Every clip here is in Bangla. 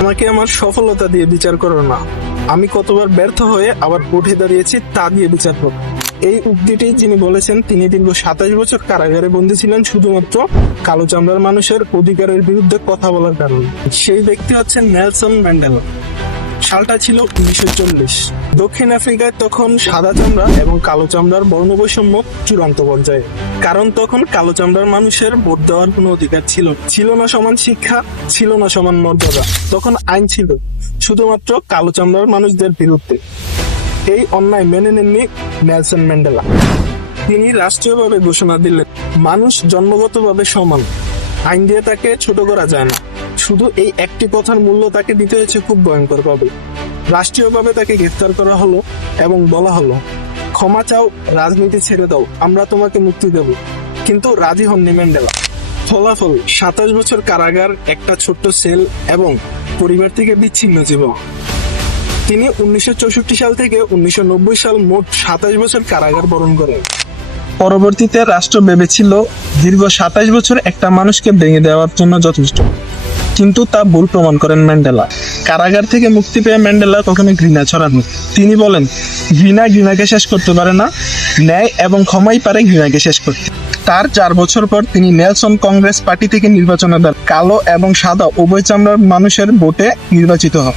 আমাকে আমার সফলতা দিয়ে বিচার করো না, আমি কতবার ব্যর্থ হয়ে আবার উঠে দাঁড়িয়েছি তা দিয়ে বিচার করো। এই উক্তিটি যিনি বলেছেন তিনি দীর্ঘ 27 বছর কারাগারে বন্দী ছিলেন শুধুমাত্র কালো চামড়ার মানুষের অধিকারের বিরুদ্ধে কথা বলার কারণে। সেই ব্যক্তি হচ্ছেন নেলসন ম্যান্ডেলা। সালটা ছিল 1940। দক্ষিণ আফ্রিকায় তখন সাদা চামড়া এবং কালো চামড়ার বর্ণবৈষম্য চূড়ান্ত পর্যায়ে। কারণ তখন কালো চামড়ার মানুষের ভোট দেওয়ার কোনো অধিকার ছিল না সমান শিক্ষা, ছিল না সমান মর্যাদা। তখন আইন ছিল শুধুমাত্র কালো চামড়ার মানুষদের বিরুদ্ধে। এই অন্যায় মেনে নেননি নেলসন ম্যান্ডেলা। তিনি রাষ্ট্রীয়ভাবে ঘোষণা দিলেন, মানুষ জন্মগতভাবে সমান, আইন দিয়ে তাকে ছোট করা যায় না। শুধু এই একটি কথার মূল্য তাকে দিতে হয়েছে খুব ভয়ঙ্কর ভাবে। রাষ্ট্রীয়ভাবে তাকে গ্রেফতার করা হলো এবং বলা হলো, ক্ষমা চাও, রাজনীতি ছেড়ে দাও, আমরা তোমাকে মুক্তি দেব। কিন্তু রাজি হননি ম্যান্ডেলা। ফলাফল 27 বছর কারাগার, একটা ছোট্ট সেল এবং পরিবার থেকে বিচ্ছিন্ন জীবন। তিনি 1964 সাল থেকে 1990 সাল মোট 27 বছর কারাগার বরণ করেন। পরবর্তীতে রাষ্ট্র ভেবেছিল দীর্ঘ 27 বছর একটা মানুষকে ভেঙে দেওয়ার জন্য যথেষ্ট, কিন্তু তা ভুল প্রমাণ করেন ম্যান্ডেলা। কারাগার থেকে মুক্তি পেয়ে ম্যান্ডেলা কখনো ঘৃণা ছড়াননি। তিনি বলেন, ঘৃণাকে শেষ করতে পারে না, ন্যায় এবং ক্ষমাই পারে ঘৃণাকে শেষ করতে। তার 4 বছর পর তিনি নেলসন কংগ্রেস পার্টি থেকে নির্বাচনে দাঁড়ান। কালো এবং সাদা উভয় চামড়ার মানুষের ভোটে নির্বাচিত হন।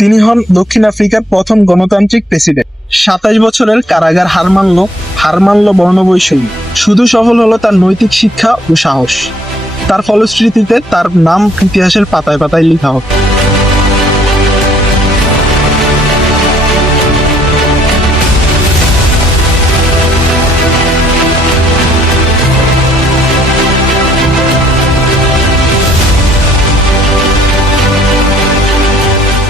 তিনি হন দক্ষিণ আফ্রিকার প্রথম গণতান্ত্রিক প্রেসিডেন্ট। 27 বছরের কারাগার হার মানল বর্ণবৈষম্য। শুধু সফল হলো তার নৈতিক শিক্ষা ও সাহস। তার ফলশ্রুতিতে তার নাম ইতিহাসের পাতায় পাতায় লেখা হবে।